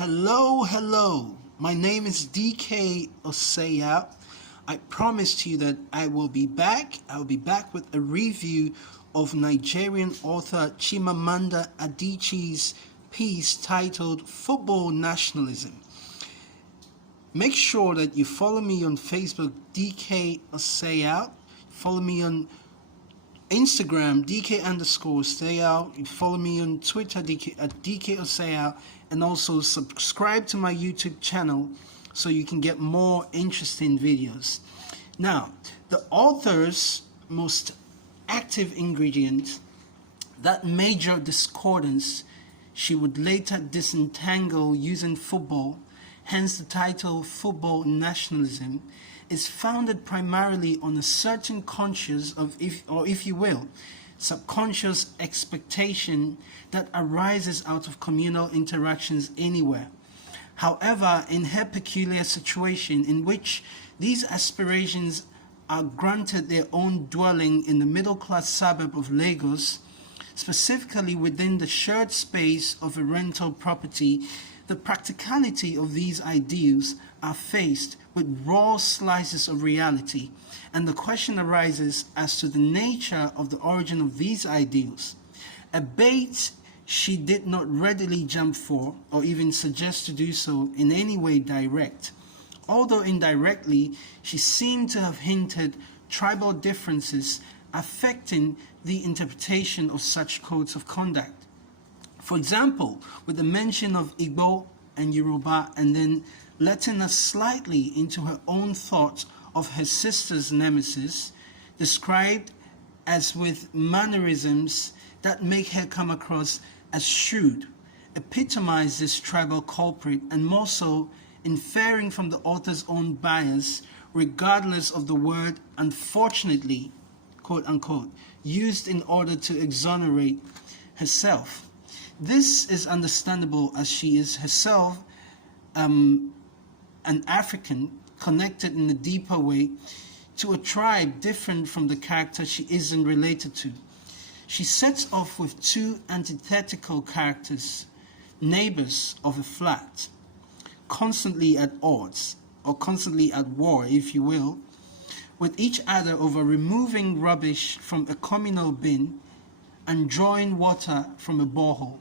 Hello. My name is DK Osei-Yaw. I promised you that I will be back. I will be back with a review of Nigerian author Chimamanda Adichie's piece titled Football Nationalism. Make sure that you follow me on Facebook, DK Osei-Yaw. Follow me on Instagram, DK_Osei-Yaw. You follow me on Twitter, DK Osei-Yaw, and also subscribe to my YouTube channel so you can get more interesting videos. Now, the author's most active ingredient, that major discordance she would later disentangle using football, hence the title Football Nationalism, is founded primarily on a certain conscious if you will, subconscious expectation that arises out of communal interactions anywhere. However, in her peculiar situation in which these aspirations are granted their own dwelling in the middle-class suburb of Lagos, specifically within the shared space of a rental property, the practicality of these ideals are faced with raw slices of reality, and the question arises as to the nature of the origin of these ideals, a bait she did not readily jump for or even suggest to do so in any way direct, although indirectly she seemed to have hinted tribal differences affecting the interpretation of such codes of conduct. For example, with the mention of Igbo and Yoruba, and then letting us slightly into her own thoughts of her sister's nemesis, described as with mannerisms that make her come across as shrewd, epitomize this tribal culprit, and more so inferring from the author's own bias, regardless of the word unfortunately, quote unquote, used in order to exonerate herself. This is understandable as she is herself an African connected in a deeper way to a tribe different from the character she isn't related to. She sets off with two antithetical characters, neighbors of a flat, constantly at odds, or constantly at war, if you will, with each other over removing rubbish from a communal bin and drawing water from a borehole.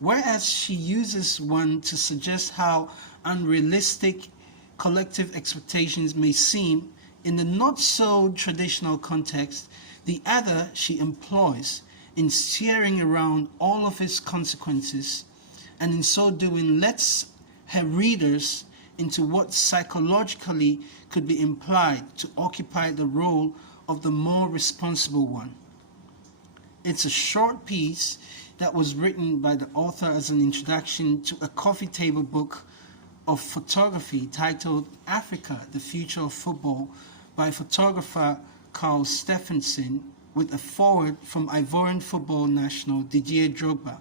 Whereas she uses one to suggest how unrealistic collective expectations may seem in the not-so-traditional context, the other she employs in steering around all of its consequences, and in so doing lets her readers into what psychologically could be implied to occupy the role of the more responsible one. It's a short piece that was written by the author as an introduction to a coffee table book of photography titled Africa, the Future of Football by photographer Carl Stephenson, with a foreword from Ivorian football national Didier Drogba.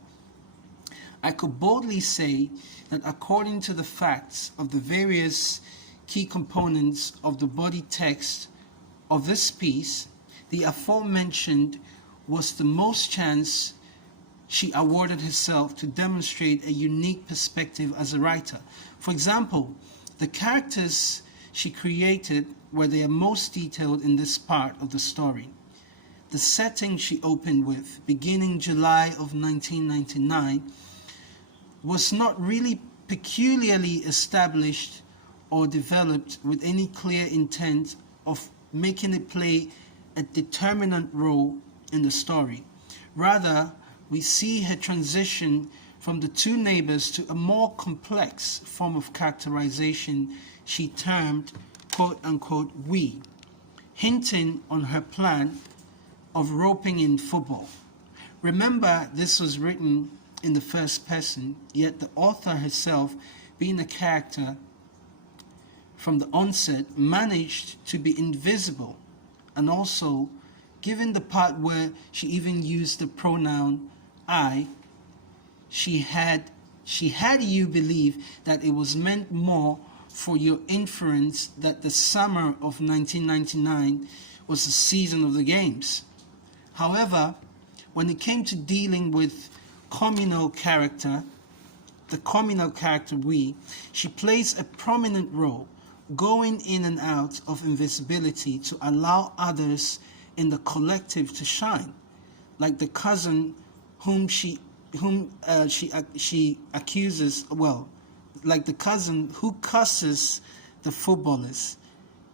I could boldly say that according to the facts of the various key components of the body text of this piece, the aforementioned was the most chance she awarded herself to demonstrate a unique perspective as a writer. For example, the characters she created were the most detailed in this part of the story. The setting she opened with, beginning July of 1999, was not really peculiarly established or developed with any clear intent of making it play a determinant role in the story. Rather, we see her transition from the two neighbors to a more complex form of characterization she termed, quote unquote, we, hinting on her plan of roping in football. Remember, this was written in the first person, yet the author herself, being a character from the onset, managed to be invisible, and also, given the part where she even used the pronoun I, she had you believe that it was meant more for your inference that the summer of 1999 was the season of the games. However, when it came to dealing with communal character, the communal character we, she plays a prominent role, going in and out of invisibility to allow others in the collective to shine, like the cousin whom she accuses, well, like the cousin who cusses the footballers,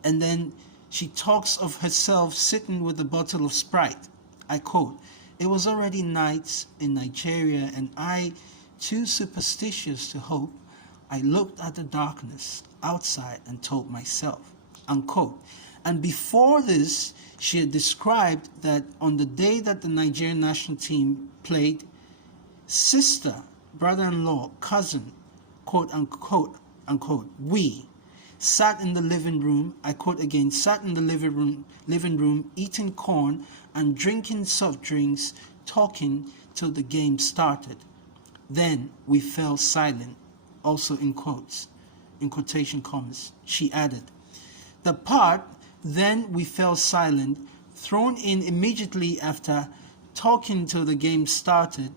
and then she talks of herself sitting with a bottle of Sprite. I quote, "It was already night in Nigeria, and I, too superstitious to hope, I looked at the darkness outside and told myself," unquote. And before this, she had described that on the day that the Nigerian national team played, sister, brother-in-law, cousin, quote unquote, we sat in the living room, I quote again, sat in the living room eating corn and drinking soft drinks, talking till the game started. Then we fell silent, also in quotes, in quotation commas. She added, the part, "then we fell silent," thrown in immediately after talking till the game started,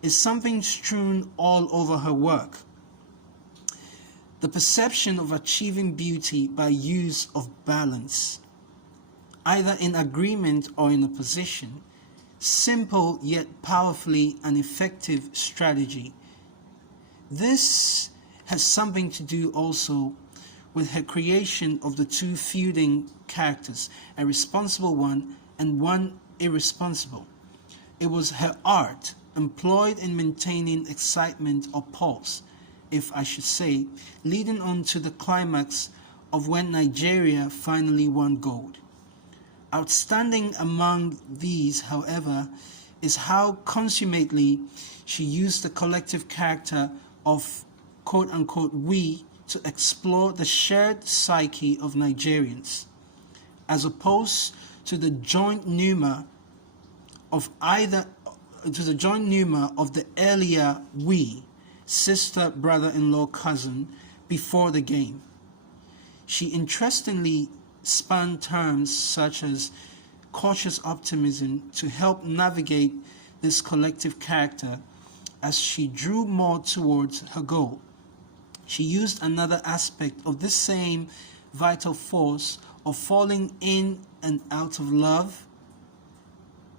is something strewn all over her work. The perception of achieving beauty by use of balance, either in agreement or in opposition, simple yet powerfully an effective strategy. This has something to do also with her creation of the two feuding characters, a responsible one and one irresponsible. It was her art, employed in maintaining excitement or pulse, if I should say, leading on to the climax of when Nigeria finally won gold. Outstanding among these, however, is how consummately she used the collective character of quote-unquote we to explore the shared psyche of Nigerians, as opposed to the joint pneuma of the earlier we, sister, brother-in-law, cousin, before the game. She interestingly spun terms such as cautious optimism to help navigate this collective character as she drew more towards her goal. She used another aspect of this same vital force of falling in and out of love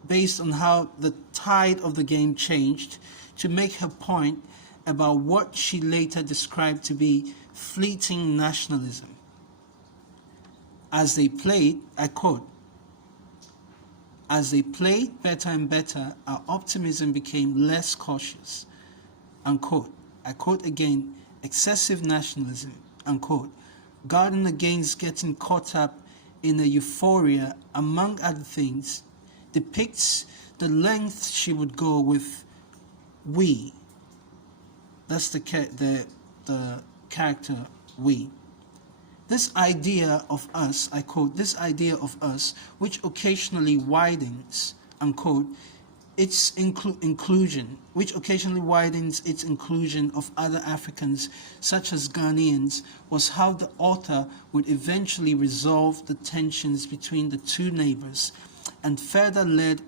based on how the tide of the game changed to make her point about what she later described to be fleeting nationalism. As they played, I quote, "As they played better and better, our optimism became less cautious," unquote. I quote again, "Excessive nationalism," unquote, guarding against getting caught up in a euphoria, among other things, depicts the lengths she would go with we. That's the character we. This idea of us, I quote, "this idea of us, which occasionally widens," unquote, its inclusion, which occasionally widens its inclusion of other Africans, such as Ghanaians, was how the author would eventually resolve the tensions between the two neighbors, and further led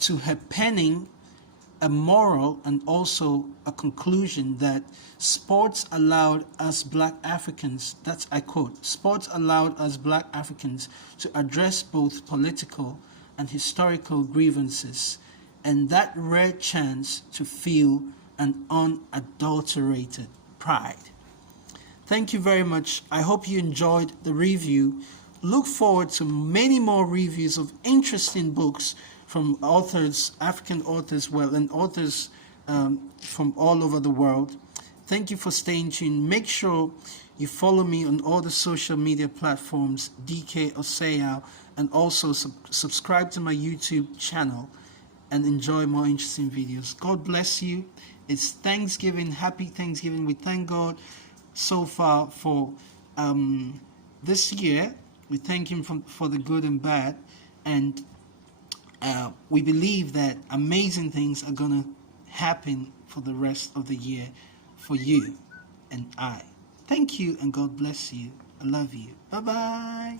to her penning a moral and also a conclusion that sports allowed us black Africans, that's I quote, "sports allowed us black Africans to address both political and historical grievances, and that rare chance to feel an unadulterated pride." Thank you very much. I hope you enjoyed the review. Look forward to many more reviews of interesting books from authors, African authors, and authors from all over the world. Thank you for staying tuned. Make sure you follow me on all the social media platforms, DK Osei-Yaw, and also subscribe to my YouTube channel and enjoy more interesting videos. God bless you. It's Thanksgiving. Happy Thanksgiving. We thank God so far for this year. We thank Him for the good and bad, and we believe that amazing things are going to happen for the rest of the year for you and I. Thank you, and God bless you. I love you. Bye-bye.